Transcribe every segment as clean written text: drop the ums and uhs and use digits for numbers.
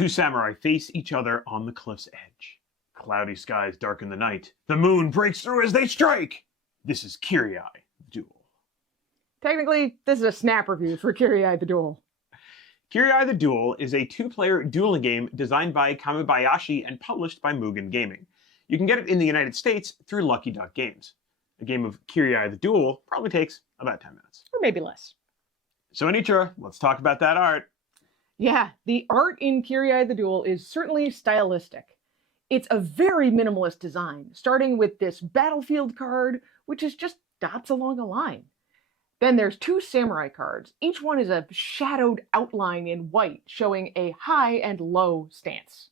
Two samurai face each other on the cliff's edge. Cloudy skies darken the night. The moon breaks through as they strike. This is Kiri-ai, Duel. Technically, this is a snap review for Kiri-ai the Duel. Kiri-ai the Duel is a two-player dueling game designed by Kamibayashi and published by Mugen Gaming. You can get it in the United States through Lucky Duck Games. A game of Kiri-ai the Duel probably takes about 10 minutes. Or maybe less. So Anitra, let's talk about that art. Yeah, the art in Kiri-ai the Duel is certainly stylistic. It's a very minimalist design, starting with this battlefield card, which is just dots along a line. Then there's two samurai cards. Each one is a shadowed outline in white, showing a high and low stance.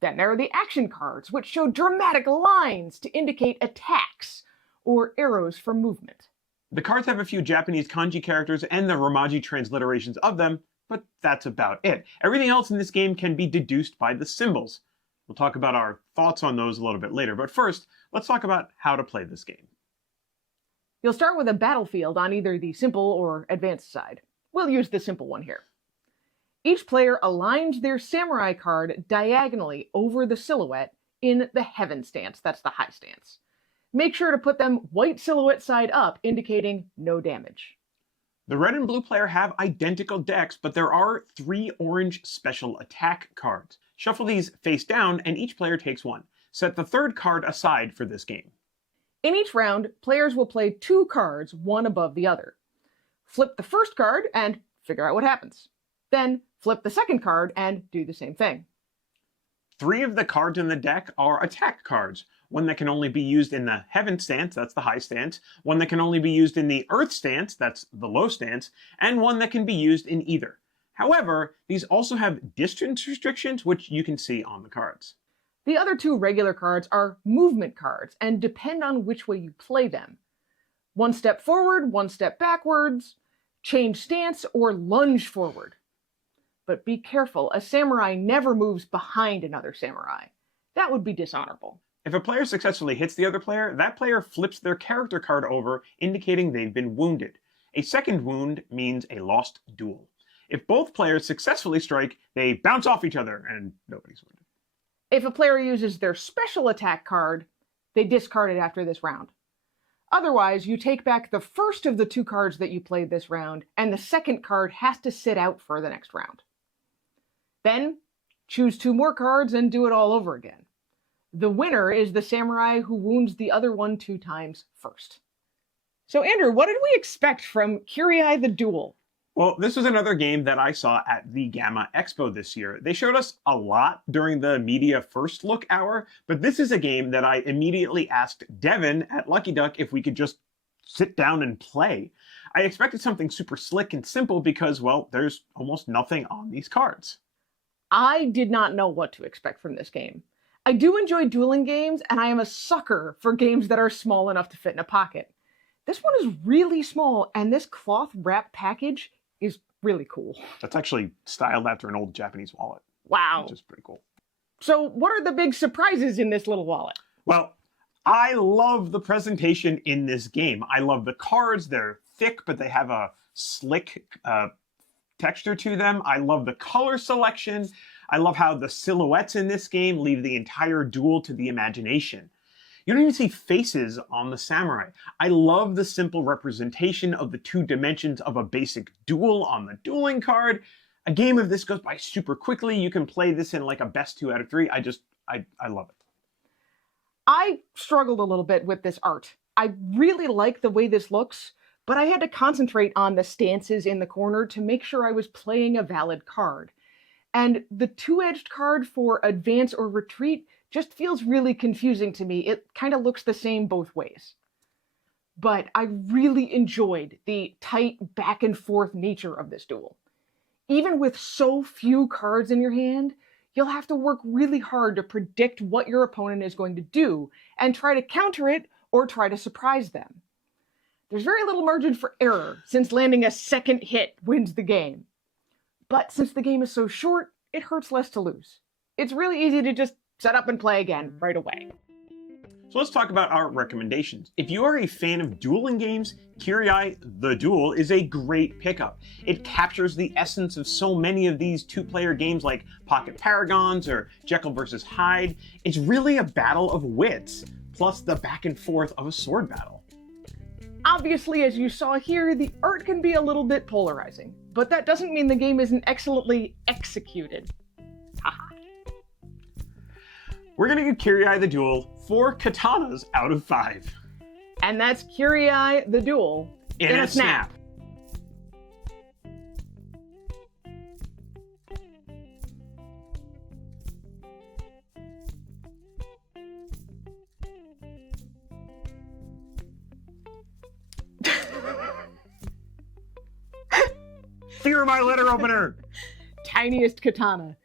Then there are the action cards, which show dramatic lines to indicate attacks, or arrows for movement. The cards have a few Japanese kanji characters and the Romaji transliterations of them, but that's about it. Everything else in this game can be deduced by the symbols. We'll talk about our thoughts on those a little bit later, but first, let's talk about how to play this game. You'll start with a battlefield on either the simple or advanced side. We'll use the simple one here. Each player aligns their samurai card diagonally over the silhouette in the heaven stance, that's the high stance. Make sure to put them white silhouette side up, indicating no damage. The red and blue player have identical decks, but there are 3 orange special attack cards. Shuffle these face down, and each player takes one. Set the third card aside for this game. In each round, players will play 2 cards, one above the other. Flip the first card and figure out what happens. Then flip the second card and do the same thing. 3 of the cards in the deck are attack cards. One that can only be used in the heaven stance, that's the high stance. One that can only be used in the earth stance, that's the low stance. And one that can be used in either. However, these also have distance restrictions, which you can see on the cards. The other 2 regular cards are movement cards and depend on which way you play them. 1 step forward, 1 step backwards, change stance, or lunge forward. But be careful, a samurai never moves behind another samurai. That would be dishonorable. If a player successfully hits the other player, that player flips their character card over, indicating they've been wounded. A second wound means a lost duel. If both players successfully strike, they bounce off each other and nobody's wounded. If a player uses their special attack card, they discard it after this round. Otherwise, you take back the first of the 2 cards that you played this round, and the second card has to sit out for the next round. Then, choose 2 more cards and do it all over again. The winner is the samurai who wounds the other one 2 times first. So Andrew, what did we expect from Kiri-ai the Duel? Well, this was another game that I saw at the Gamma Expo this year. They showed us a lot during the media first look hour, but this is a game that I immediately asked Devin at Lucky Duck if we could just sit down and play. I expected something super slick and simple because, well, there's almost nothing on these cards. I did not know what to expect from this game. I do enjoy dueling games, and I am a sucker for games that are small enough to fit in a pocket. This one is really small, and this cloth wrap package is really cool. That's actually styled after an old Japanese wallet. Wow. Which is pretty cool. So what are the big surprises in this little wallet? Well, I love the presentation in this game. I love the cards. They're thick, but they have a slick texture to them. I love the color selection. I love how the silhouettes in this game leave the entire duel to the imagination. You don't even see faces on the samurai. I love the simple representation of the 2 dimensions of a basic duel on the dueling card. A game of this goes by super quickly. You can play this in like a best 2 out of 3. I love it. I struggled a little bit with this art. I really like the way this looks, but I had to concentrate on the stances in the corner to make sure I was playing a valid card. And the 2-edged card for advance or retreat just feels really confusing to me. It kind of looks the same both ways. But I really enjoyed the tight back and forth nature of this duel. Even with so few cards in your hand, you'll have to work really hard to predict what your opponent is going to do and try to counter it or try to surprise them. There's very little margin for error, since landing a second hit wins the game. But since the game is so short, it hurts less to lose. It's really easy to just set up and play again right away. So let's talk about our recommendations. If you are a fan of dueling games, Kiri-ai The Duel is a great pickup. It captures the essence of so many of these two-player games like Pocket Paragons or Jekyll vs. Hyde. It's really a battle of wits, plus the back and forth of a sword battle. Obviously, as you saw here, the art can be a little bit polarizing, but that doesn't mean the game isn't excellently executed. Haha. We're gonna give Kiri-ai The Duel 4 katanas out of 5. And that's Kiri-ai The Duel In a snap. Fear my letter opener! Tiniest katana.